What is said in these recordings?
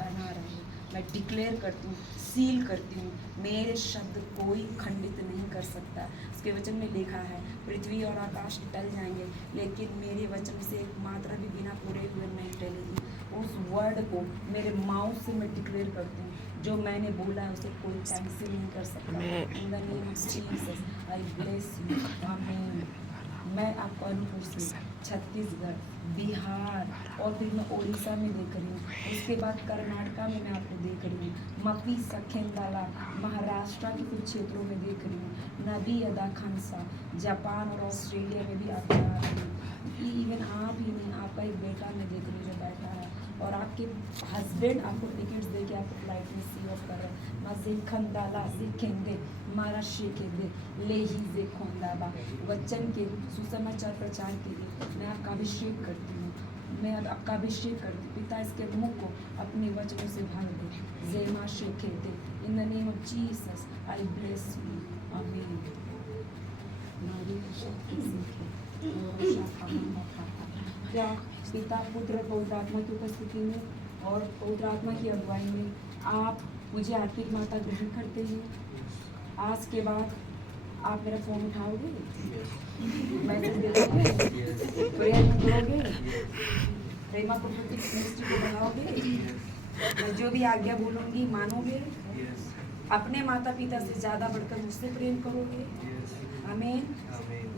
बना रही हूँ। मैं डिक्लेयर करती हूँ, सील करती हूँ, मेरे शब्द कोई खंडित नहीं कर सकता। उसके वचन में लिखा है, पृथ्वी और आकाश टल जाएंगे लेकिन मेरे वचन से एक मात्रा भी बिना पूरे हुए नहीं टलेगी। उस वर्ड को मेरे माउथ से मैं डिक्लेयर करती हूँ, जो मैंने बोला है उसे कोई कैंसिल नहीं कर सकता। इन the name of Jesus I bless you, आमीन। मैं आपको अनुभव से छत्तीसगढ़, बिहार और फिर मैं उड़ीसा में देख रही हूँ, उसके बाद कर्नाटका में मैं आपको देख रही हूँ, मपी सखेंदाला महाराष्ट्र के कुछ क्षेत्रों में देख रही हूँ, नदी अदा खानसा जापान और ऑस्ट्रेलिया में भी आप जा रही हूँ। इवन आप ही नहीं, आपका एक बेटा मैं देख रही हूँ जो बैठा है और आपके हस्बैंड आपको टिकट्स दे के आपको फ्लाइट में सी ऑफ कर रहे हैं। मजे खंदाला सीखेंगे मारा शेखेंगे ले ही जे खोंदाबा। वचन के सुसमाचार प्रचार के लिए मैं आपका अभिषेक करती हूँ, मैं आपका अभिषेक करती हूँ। पिता इसके मुख को अपने वचनों से भर दे। जेमा शेखे दे in the name of Jesus I bless you, आमीन। क्या पिता पुत्र पवित्र आत्मा की उपस्थिति में और पवित्र आत्मा की अगुवाई में आप मुझे आर्थिक माता ग्रहण करते हैं? आज के बाद आप मेरा फोन उठाओगे, मैसेज देखोगे, प्रेयर करोगे, प्रेमा प्रोफेटिक मिनिस्ट्री को बढ़ाओगे, मैं जो भी आज्ञा बोलूँगी मानोगे, अपने माता पिता से ज़्यादा बढ़कर मुझसे प्रेम करोगे। आमीन।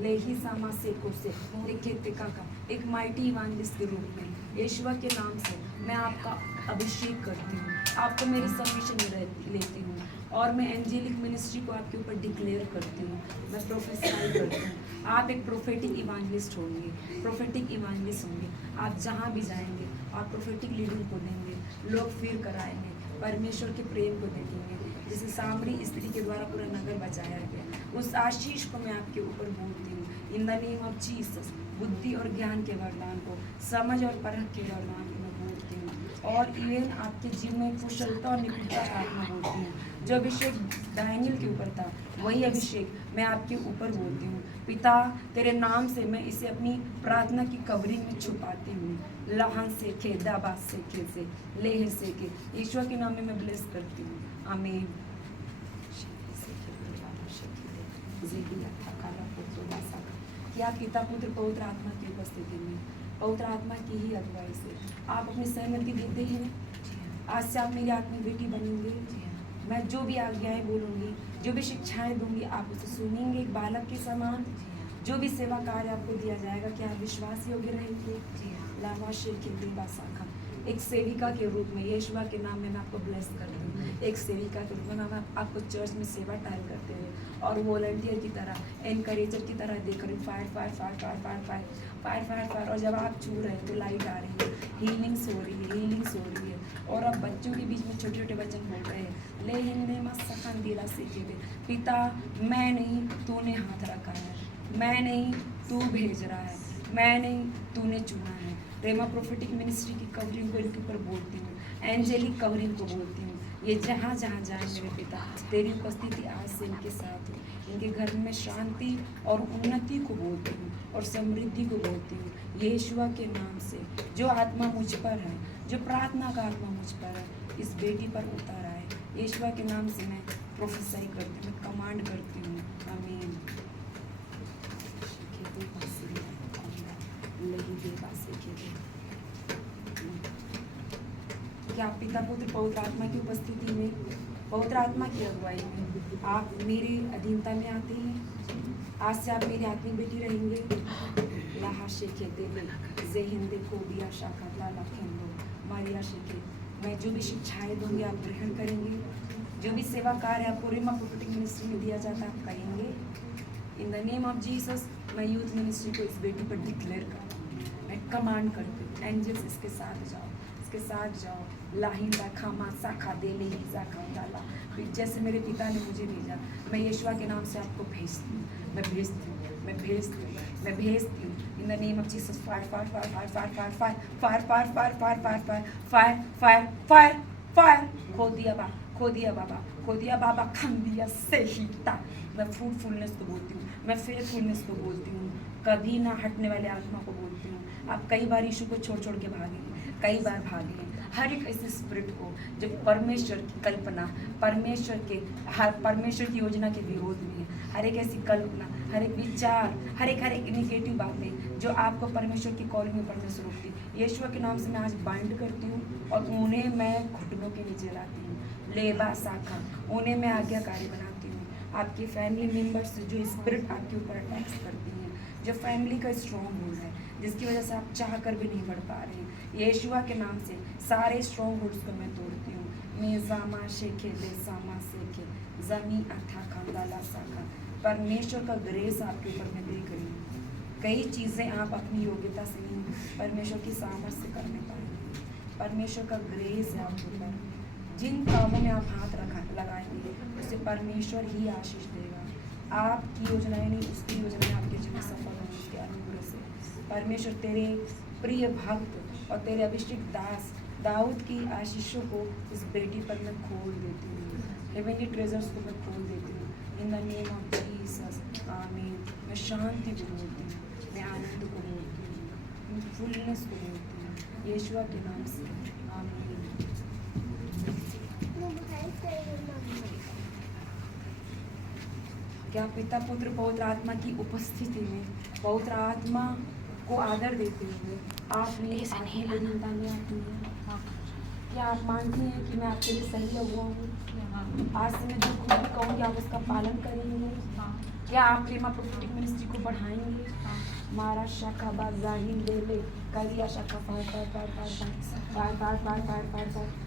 लेही सामा सेको से लिखे तिका का एक माइटी इवांजेलिस्ट के रूप में यीशुआ के नाम से मैं आपका अभिषेक करती हूँ, आपको मेरे सबमिशन में लेती हूँ और मैं एंजेलिक मिनिस्ट्री को आपके ऊपर डिक्लेयर करती हूँ। मैं प्रोफेसाई करती हूँ, आप एक प्रोफेटिक इवांजेलिस्ट होंगे, प्रोफेटिक इवांजेलिस्ट होंगे। आप जहाँ भी जाएंगे आप प्रोफेटिक लीडिंग को देंगे, लोग फील कराएंगे, परमेश्वर के प्रेम को देखेंगे, जिसे सामरी स्त्री के द्वारा पूरा नगर बचाया गया। उस आशीष को मैं आपके ऊपर बोलती हूँ इन द नेम ऑफ जीसस। बुद्धि और ज्ञान के वरदान को, समझ और परख के वरदान को मैं बोलती हूँ और इवन आपके जीवन में कुशलता और निपुणता का आत्मा बोलती हूँ। जो अभिषेक दानियल के ऊपर था वही अभिषेक मैं आपके ऊपर बोलती हूँ। पिता तेरे नाम से मैं इसे अपनी प्रार्थना की कवरिंग में छुपाती हूँ। लहान से खे दाबा से लेह से के ईश्वर के नाम में मैं ब्लेस करती हूँ, आमीन। क्या पिता पुत्र पवित्र आत्मा की उपस्थिति में, पवित्र आत्मा की ही अगुवाई से आप अपनी सहमति देते हैं? आज से आप मेरी आत्मिक बेटी बनेंगे। मैं जो भी आज्ञाएं बोलूँगी, जो भी शिक्षाएं दूंगी, आप उसे सुनेंगे एक बालक के समान। जो भी सेवा कार्य आपको दिया जाएगा, क्या आप विश्वास योग्य रहेंगे? लामा शेर के देवा शाखा एक सेविका के रूप में यीशुआ के नाम में मैं आपको ब्लेस करती हूँ। एक सेविका के रूप में मैं आपको चर्च में सेवा टाइम करते हुए और वॉलंटियर की तरह, एनकरेजर की तरह देख रही हूँ, fire fire fire fire fire fire fire fire fire. और जब आप छू रहे हैं तो लाइट आ रही है, हीलिंग्स हो रही है, हीलिंग्स हो रही है। और अब बच्चों के बीच में छोटे छोटे बच्चन बोल रहे हैं, ले हिंदे मस्सन दिला सीखे दे। पिता मैं नहीं, तूने हाथ रखा है, मैं नहीं, तू भेज रहा है, मैं नहीं, तूने चुना है। रेमा प्रोफेटिक मिनिस्ट्री की कवरिंग को इनके ऊपर बोलती हूँ, एंजेलिक कवरिंग को बोलती हूँ। ये जहाँ जहाँ जाए मेरे पिता, तेरी उपस्थिति आज से इनके साथ हो। इनके घर में शांति और उन्नति को बोलती हूँ और समृद्धि को बोलती हूँ यीशुआ के नाम से। जो आत्मा मुझ पर है, जो प्रार्थना का आत्मा मुझ पर है, इस बेटी पर उतर आए। यीशुआ के नाम से मैं प्रोफेसाई करती हूँ, कमांड करती हूँ, आमीन। क्या पिता पुत्र पवित्र आत्मा की उपस्थिति में, पवित्र आत्मा की अगुवाई में आप मेरी अधीनता में आते हैं? आज से आप मेरी आत्मिक बेटी रहेंगे। लाहा शेखे देवे जेहिंदे को बिया शाखा लाला खेंदो मारिया शेखे। मैं जो भी शिक्षाएं दूंगी आप ग्रहण करेंगे, जो भी सेवा कार्य आपको रेमा प्रोफेटिक मिनिस्ट्री में दिया जाता है आप करेंगे। इन द नेम ऑफ जीसस मैं यूथ मिनिस्ट्री को इस बेटी पर डिक्लेयर करती हूँ, मैं कमांड करती हूँ, एंजल्स इसके साथ जाओ, इसके साथ जाओ। लाहिंदा खामा साखा दे ले जा खाला, जैसे मेरे पिता ने मुझे भेजा, मैं यीशुआ के नाम से आपको भेजती हूँ, मैं भेजती हूँ, मैं भेजती हूँ, मैं भेजती हूँ। इन the name of Jesus fire fire fire fire fire fire fire fire fire fire fire fire fire fire fire. खो दिया बा, खो दिया बाबा, खो दिया बाबा, खन दिया सहीता। मैं फ्रूटफुलनेस को बोलती हूँ, मैं फेथफुलनेस को बोलती हूँ, कभी ना हटने वाले आत्मा को बोलती हूँ। आप कई बार यीशु को छोड़ छोड़ के भागे, कई बार भागे, हर एक ऐसे स्पिरिट को जो परमेश्वर की कल्पना, परमेश्वर की योजना के विरोध में है, हर एक ऐसी कल्पना, हर एक विचार, हर एक निगेटिव बातें जो आपको परमेश्वर की कॉलिंग में बढ़ने से रोकती, यीशु के नाम से मैं आज बाइंड करती हूँ और उन्हें मैं घुटनों के नीचे लाती हूँ। लेबा शाखा, उन्हें मैं आज्ञाकारी बनाती हूँ। आपकी फैमिली मेम्बर्स जो स्पिरिट आपके ऊपर अटैक्स करती हैं, जो फैमिली का स्ट्रॉन्ग होल्ड है, जिसकी वजह से आप चाह कर भी नहीं बढ़ पा रहे हैं, यीशुआ के नाम से सारे स्ट्रॉन्ग होल्ड्स को मैं तोड़ती हूँ। मेजामा शेखे बेसामा सेखे जमी अथा खंदाला साखा। परमेश्वर का ग्रेस आपके ऊपर मैं देख रही हूँ। कई चीज़ें आप अपनी योग्यता से नहीं, परमेश्वर की सामर्थ से करने पाएंगे। परमेश्वर का ग्रेस है आपके ऊपर। जिन कामों में आप हाथ लगाएंगे उससे परमेश्वर ही आशीष देगा। आपकी योजनाएं नहीं, उसकी योजनाएं आपके जीवन में सफल होंगी उसके अनुग्रह से। परमेश्वर तेरे प्रिय भक्त और तेरे अभिषेक दास दाऊद की आशीषों को इस बेटी पर मैं खोल देती हूँ। हेवनली ट्रेजर्स को मैं खोल देती हूँ। इन द नेम ऑफ जीसस, आमीन। मैं शांति को बोलती हूँ, मैं आनंद को बोलती हूँ, मैं फुलनेस को बोलती हूँ, यीशुआ के नाम से, आमीन। क्या पिता पुत्र पवित्र आत्मा की उपस्थिति में पवित्र आत्मा को आदर देते हुए आप मेरे आत्मा को निंदा में आती हैं? क्या आप मानती हैं कि मैं आपके लिए सही हुआ हूँ? आज से मैं जो खुद भी कहूँगी आप उसका पालन करेंगे? क्या आप प्रेमा प्रोफेटिक मिनिस्ट्री को बढ़ाएंगे? मारा शाखा बाग जाहिर ले ले करिया शाखा fire fire fire fire fire fire fire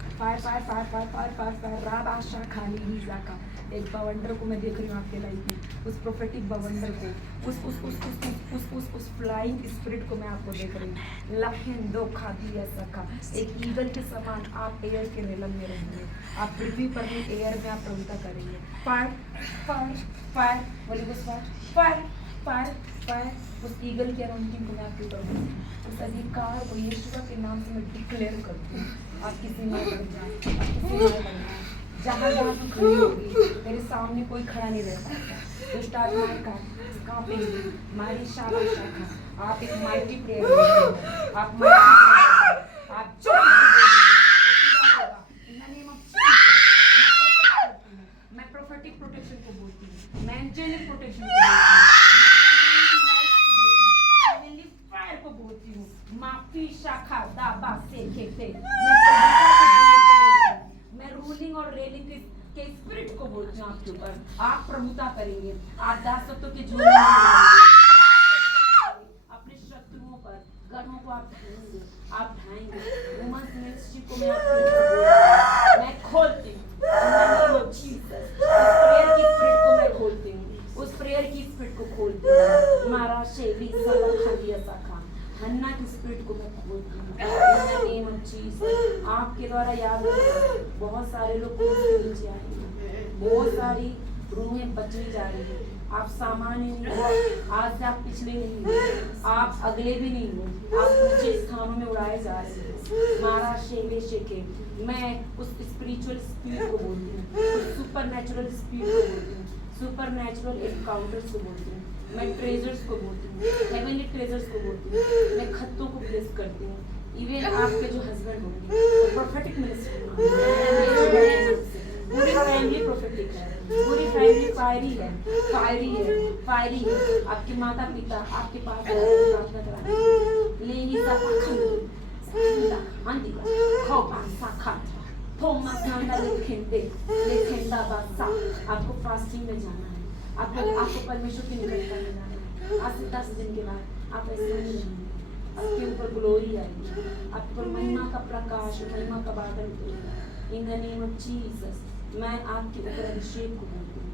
fire fire fire fire fire fire fire fire राब आशा खाली ही जाका। एक बवंडर को मैं देख रही हूँ आपके लाइफ में, उस प्रोफेटिक बवंडर को, उस फ्लाइंग स्पिरिट को मैं आपको देख रही हूँ। लहन दो खादी ऐसा का एक ईगल के समान आप एयर के रेलम में रहेंगे। आप पृथ्वी पर भी एयर में आप प्रभुता करेंगे। फायर फायर फायर बोलिए बस फायर फायर फायर फायर। उस ईगल की अनाउंसिंग को मैं आपके ऊपर हूँ। उस अधिकार को यीशु के नाम से मैं डिक्लेयर करती हूँ। आपकी सीमा बढ़ जाए, आपकी सीमा बढ़ जाए। जहाँ जहाँ तू खड़ी होगी तेरे सामने कोई खड़ा नहीं रह सकता। दुष्ट आत्माएं कांपेंगी। मारी शाखा शाखा आप एक माइटी प्रेयर, आप मैं प्रोफेटिक प्रोटेक्शन को बोलती हूँ, मैं एंजेलिक प्रोटेक्शन को बोलती हूँ, माफी शाखा दाबा से खेते। मैं रूलिंग और रेलिंग के स्पिरिट को बोलती हूँ आपके ऊपर। आप प्रभुता करेंगे, आप दासत्व के जुर्म में अपने शत्रुओं पर गढ़ों को आप ढाएंगे, आप ढाएंगे। वुमेन्स मिनिस्ट्री को मैं खोलती हूँ। उस प्रेयर की स्पिरिट को मैं खोलती हूँ, उस प्रेयर की स्पिरिट को खोलती हूँ। मारा शेवी सलखलिया सखा हन्ना की स्पिरिट को मैं खोलती हूँ। आपके द्वारा याद रखो, बहुत सारे लोग नीचे आएंगे, बहुत सारी रूहें बचने जा रही हैं। आप सामान्य नहीं हो, आज से आप पिछले नहीं हो, आप अगले भी नहीं हो, आप ऊंचे स्थानों में उड़ाए जा रहे हैं। मारा शेवे शेके मैं उस स्पिरिचुअल स्पीड को बोलती हूँ, उस सुपर नेचुरल स्पीड को बोलती हूँ, सुपर नेचुरल एनकाउंटर्स को बोलती हूँ, मैं ट्रेजर्स को बोलती हूँ, हेवनली ट्रेजर्स को बोलती हूँ, मैं खत्तों को ब्लेस करती हूँ। इवन आपके जो हस्बैंड होंगे प्रोफेटिक मिनिस्ट्री, पूरी फैमिली प्रोफेटिक है, पूरी फैमिली फायरी है, फायरी है, फायरी है। आपके माता पिता आपके पास प्रार्थना कराएंगे। लेंगी आपको फास्टिंग में जाना है, आपको परमेश्वर की निकटता में जाना है। आज से 10 दिन के बाद आप ऐसे नहीं रहेंगे, आपके ऊपर ग्लोरी आएगी, आपके ऊपर महिमा का प्रकाश, महिमा का बादल उतरेगा। इन द नेम ऑफ जीसस मैं आपके ऊपर अभिषेक को बोलती हूँ,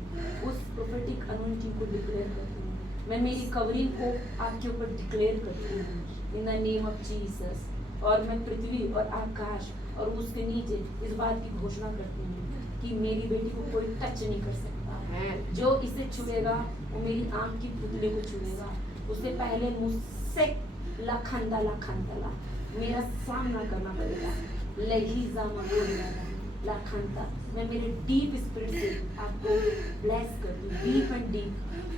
उस प्रोफेटिक अनॉइंटिंग को डिक्लेयर करती हूँ। मैं मेरी कवरिंग को आपके ऊपर डिक्लेयर करती हूँ इन द नेम ऑफ जीसस। और मैं पृथ्वी और आकाश और उसके नीचे इस बात की घोषणा करती हूँ कि मेरी बेटी को कोई टच नहीं कर सकता है। जो इसे छुएगा वो मेरी आंख की पुतले को छुएगा। उससे पहले मुझसे लखंदा मेरा सामना करना पड़ेगा। लहीजा लाखंता मैं मेरे डीप स्पिरिट से आपको ब्लेस करती हूँ। Deep and deep,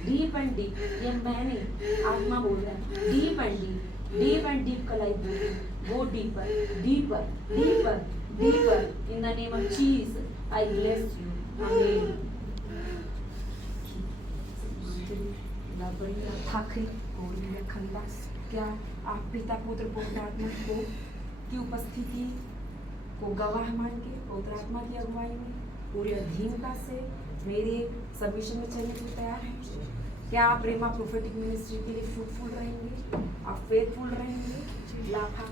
deep and deep, ये मैंने आत्मा बोल रहा है। Deep and deep deep and deep collaboration. Go deeper, deeper, deeper, deeper. In the name of Jesus, I bless you. Amen. क्या आप पिता पुत्र पवित्र आत्मा को की उपस्थिति को गवाह मान के पवित्र आत्मा की अगुवाई में पूरे अधीनता से मेरे सबमिशन में चलने को तैयार हैं? क्या आप प्रेमा प्रोफेटिक मिनिस्ट्री के लिए फ्रूटफुल रहेंगे? आप फेथफुल रहेंगे? लाफा